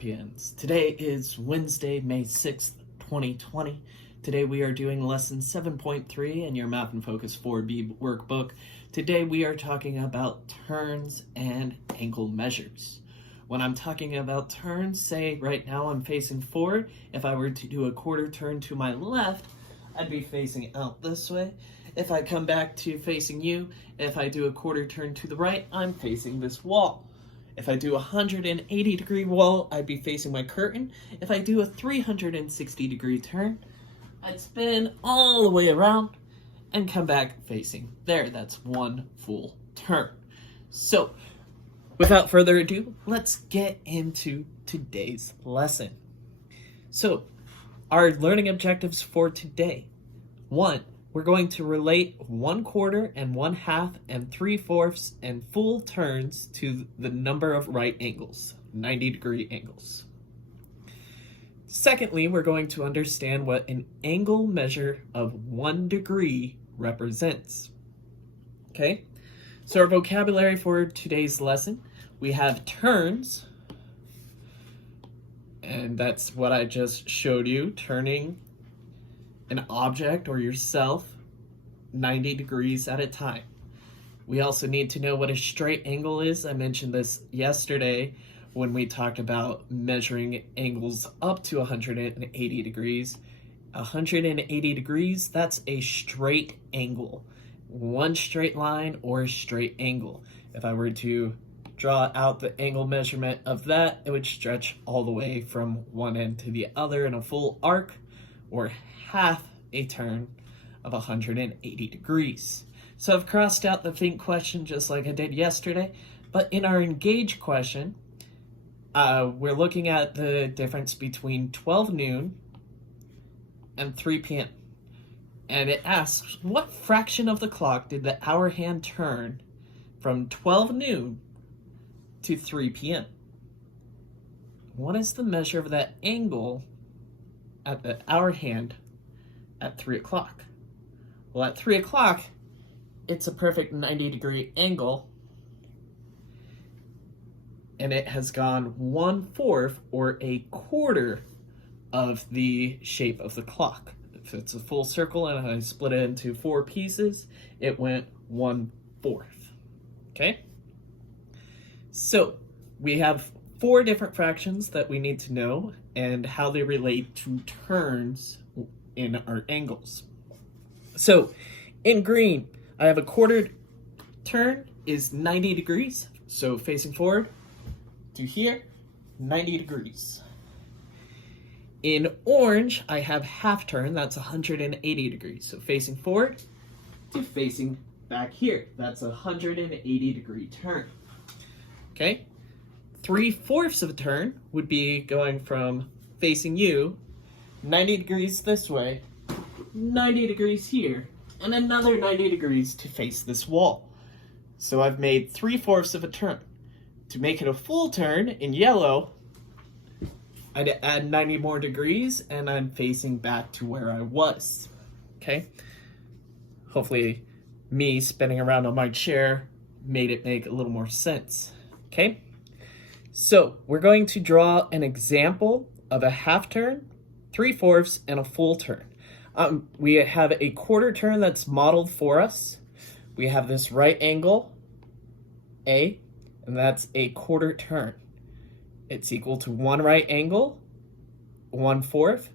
champions. Today is Wednesday, May 6th, 2020. Today we are doing lesson 7.3 in your Math and Focus 4B workbook. Today we are talking about turns and angle measures. When I'm talking about turns, say right now I'm facing forward. If I were to do a quarter turn to my left, I'd be facing out this way. If I come back to facing you, if I do a quarter turn to the right, I'm facing this wall. If I do a 180-degree wall, I'd be facing my curtain. If I do a 360-degree turn, I'd spin all the way around and come back facing there. That's one full turn. So, without further ado, let's get into today's lesson. So, our learning objectives for today. 1. We're going to relate 1/4 and 1/2 and 3/4 and full turns to the number of right angles, 90-degree angles. Secondly, we're going to understand what an angle measure of 1 degree represents. Okay, so our vocabulary for today's lesson, we have turns, and that's what I just showed you, turning an object or yourself 90 degrees at a time. We also need to know what a straight angle is. I mentioned this yesterday when we talked about measuring angles up to 180 degrees. 180 degrees, that's a straight angle. One straight line or a straight angle. If I were to draw out the angle measurement of that, it would stretch all the way from one end to the other in a full arc, or half a turn of 180 degrees. So I've crossed out the think question just like I did yesterday, but in our engage question, we're looking at the difference between 12 noon and 3 p.m. And it asks, what fraction of the clock did the hour hand turn from 12 noon to 3 p.m.? What is the measure of that angle at the hour hand at 3 o'clock? Well, at 3 o'clock, it's a perfect 90-degree angle, and it has gone 1/4 or a quarter of the shape of the clock. If it's a full circle and I split it into 4 pieces, it went 1/4. Okay? So, we have 4 different fractions that we need to know and how they relate to turns in our angles. So, in green, I have a quarter turn is 90 degrees. So, facing forward to here, 90 degrees. In orange, I have half turn, that's 180 degrees. So, facing forward to facing back here, that's a 180-degree turn. Okay? 3/4 of a turn would be going from facing you 90 degrees this way, 90 degrees here, and another 90 degrees to face this wall. So I've made 3/4 of a turn. To make it a full turn in yellow, I'd add 90 more degrees and I'm facing back to where I was. Okay? Hopefully me spinning around on my chair made it make a little more sense. Okay? So we're going to draw an example of a half turn, 3/4, and a full turn. We have a quarter turn that's modeled for us. We have this right angle, A, and that's a quarter turn. It's equal to 1 right angle, 1/4,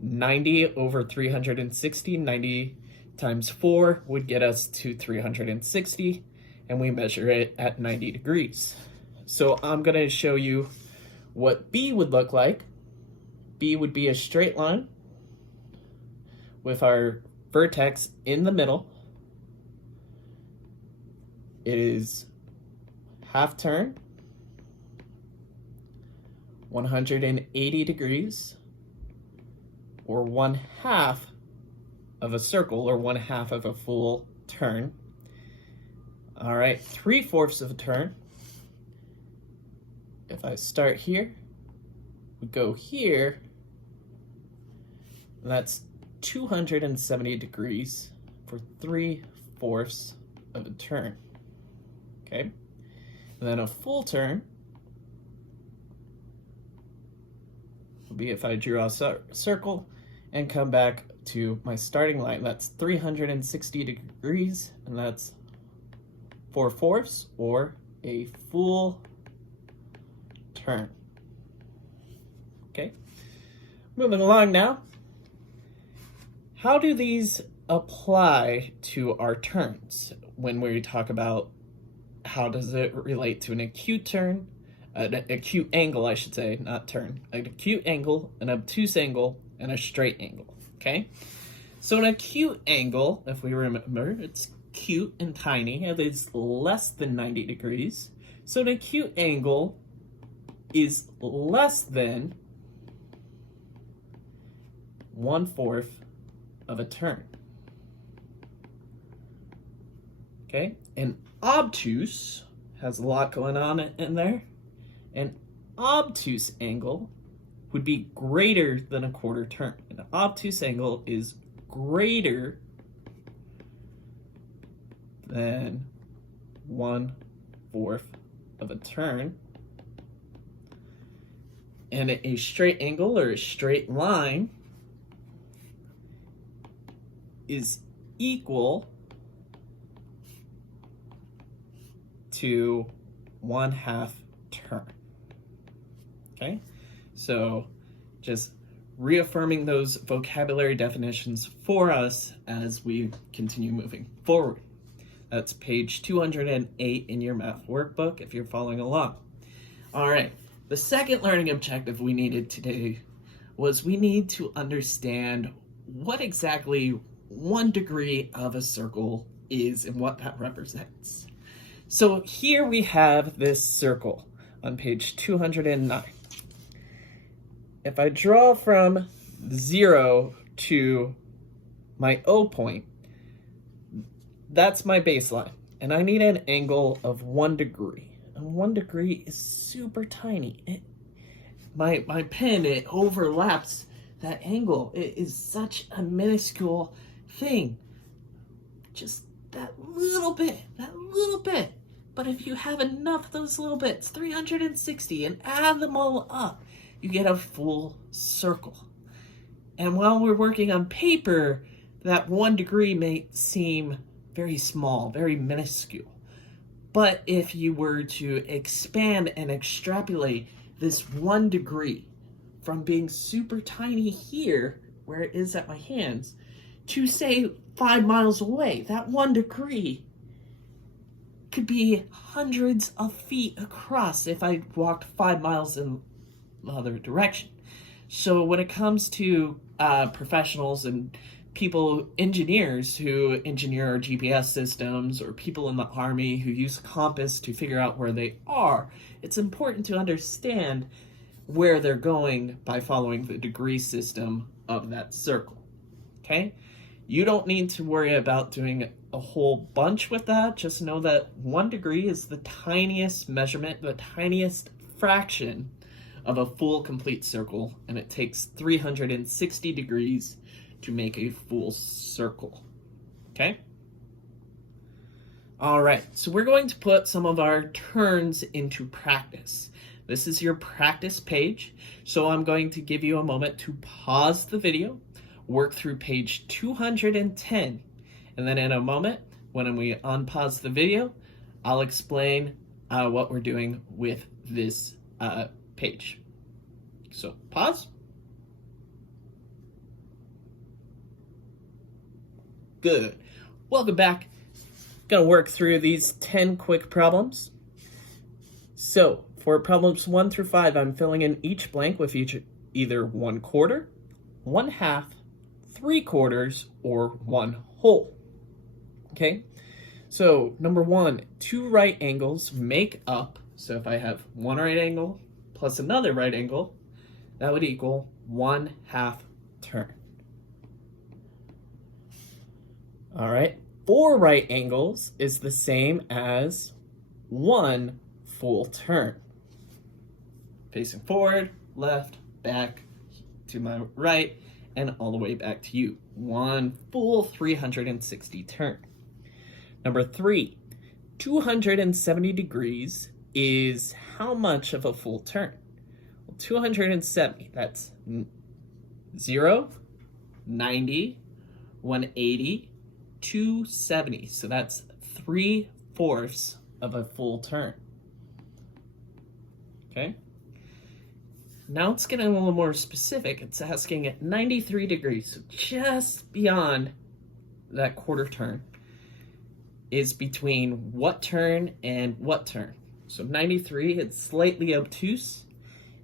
90 over 360, 90 times 4 would get us to 360, and we measure it at 90 degrees. So I'm going to show you what B would look like. B would be a straight line with our vertex in the middle. It is half turn, 180 degrees, or 1/2 of a circle, or 1/2 of a full turn. All right, 3/4 of a turn. If I start here, we go here, and that's 270 degrees for 3/4 of a turn. Okay, and then a full turn would be if I drew a circle and come back to my starting line. That's 360 degrees, and that's 4/4 or a full turn. Okay, moving along now. How do these apply to our turns when we talk about how does it relate to an acute turn, an acute angle, I should say, not turn, an acute angle, an obtuse angle, and a straight angle, okay? So an acute angle, if we remember, it's acute and tiny, it is less than 90 degrees. So an acute angle is less than 1/4 of a turn. Okay, an obtuse has a lot going on in there. An obtuse angle would be greater than a quarter turn. An obtuse angle is greater than 1/4 of a turn. And a straight angle or a straight line is equal to 1/2 turn. Okay, so just reaffirming those vocabulary definitions for us as we continue moving forward. That's page 208 in your math workbook if you're following along. All right, the second learning objective we needed today was we need to understand what exactly 1 degree of a circle is and what that represents. So here we have this circle on page 209. If I draw from 0 to my O point, that's my baseline. And I need an angle of 1 degree. And 1 degree is super tiny. My pen, it overlaps that angle. It is such a minuscule thing. Just that little bit. But if you have enough of those little bits, 360, and add them all up, you get a full circle. And while we're working on paper, that 1 degree may seem very small, very minuscule. But if you were to expand and extrapolate this 1 degree from being super tiny here, where it is at my hands, to say 5 miles away, that 1 degree could be hundreds of feet across if I walked 5 miles in the other direction. So when it comes to professionals and people, engineers who engineer our GPS systems, or people in the Army who use a compass to figure out where they are, it's important to understand where they're going by following the degree system of that circle, okay? You don't need to worry about doing a whole bunch with that. Just know that 1 degree is the tiniest measurement, the tiniest fraction of a full complete circle, and it takes 360 degrees to make a full circle, okay? All right, so we're going to put some of our turns into practice. This is your practice page, so I'm going to give you a moment to pause the video, work through page 210, and then in a moment, when we unpause the video, I'll explain what we're doing with this page. So pause. Good. Welcome back. Gonna work through these 10 quick problems. So for problems 1 through 5, I'm filling in each blank with either 1/4, 1/2, 3/4, or 1 whole. Okay, so number 1, 2 right angles make up, so if I have 1 right angle plus another right angle, that would equal 1/2 turn. All right, 4 right angles is the same as 1 full turn. Facing forward, left, back, to my right, and all the way back to you. 1 full 360 turn. Number 3, 270 degrees is how much of a full turn? Well, 270, that's 0, 90, 180, 270. So that's 3/4 of a full turn. Okay? Now it's getting a little more specific. It's asking at 93 degrees, so just beyond that quarter turn is between what turn and what turn. So 93, it's slightly obtuse.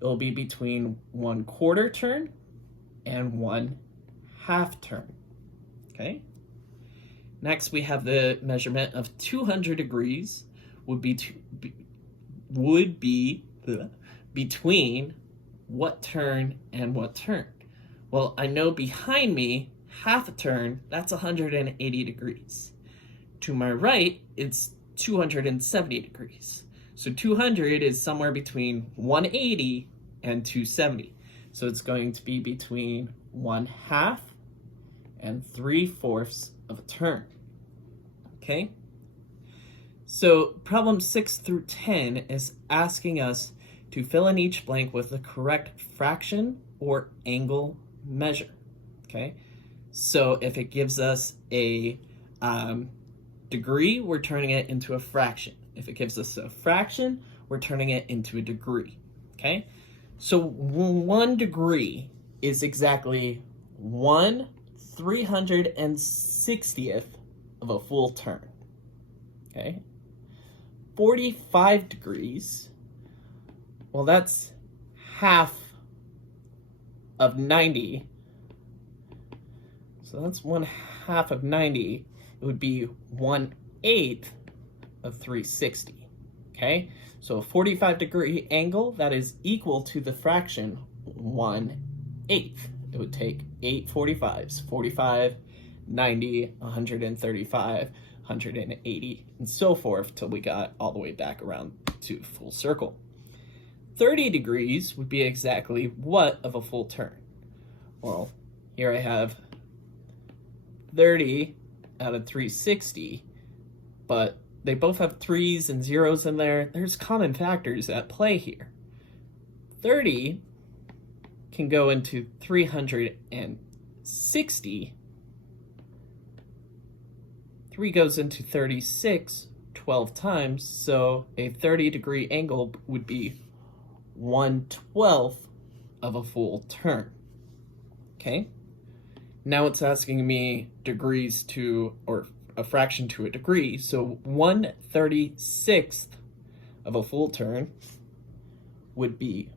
It'll be between 1/4 turn and 1/2 turn. Okay? Next, we have the measurement of 200 degrees would be between what turn and what turn. Well, I know behind me, half a turn, that's 180 degrees. To my right, it's 270 degrees. So 200 is somewhere between 180 and 270. So it's going to be between 1/2 and 3/4 of a turn. Okay? So problem 6 through 10 is asking us to fill in each blank with the correct fraction or angle measure. Okay? So if it gives us a degree, we're turning it into a fraction. If it gives us a fraction, we're turning it into a degree. Okay? So 1 degree is exactly 1/360th of a full turn. Okay? 45 degrees, well, that's half of 90. So that's 1/2 of 90. It would be 1/8 of 360. Okay? So a 45 degree angle, that is equal to the fraction 1/8. It would take 8 45s, 45, 90, 135, 180, and so forth till we got all the way back around to full circle. 30 degrees would be exactly what of a full turn? Well, here I have 30 out of 360, but they both have 3's and 0's in there. There's common factors at play here. 30 can go into 360. 3 goes into 36 12 times, so a 30 degree angle would be 1/12 of a full turn. Okay? Now it's asking me degrees to, or a fraction to a degree, so 1/36 of a full turn would be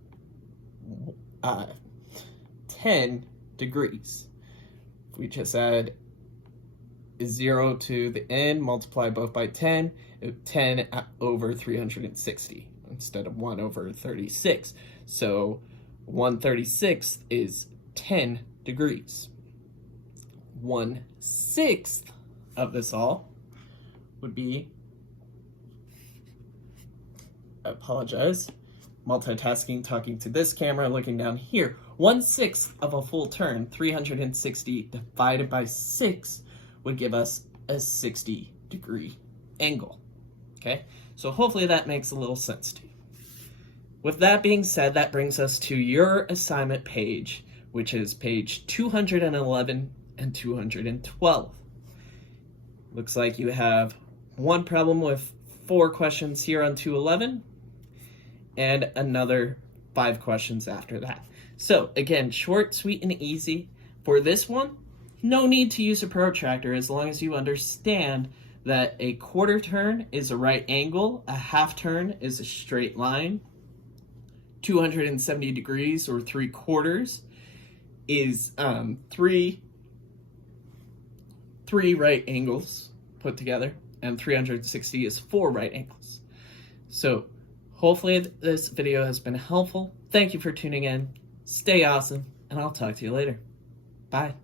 10 degrees. If we just add 0 to the end, multiply both by 10, 10 over 360 instead of 1/36. So 1/36 is 10 degrees. 1/6 of this all would be, I apologize, multitasking, talking to this camera, looking down here. 1/6 of a full turn, 360 divided by 6, would give us a 60 degree angle. Okay, so hopefully that makes a little sense to you. With that being said, that brings us to your assignment page, which is page 211 and 212. Looks like you have one problem with 4 questions here on 211 and another 5 questions after that. So again, short, sweet, and easy. For this one, no need to use a protractor as long as you understand that a quarter turn is a right angle, a half turn is a straight line, 270 degrees or 3/4 is three right angles put together, and 360 is 4 right angles. So hopefully this video has been helpful. Thank you for tuning in. Stay awesome, and I'll talk to you later. Bye.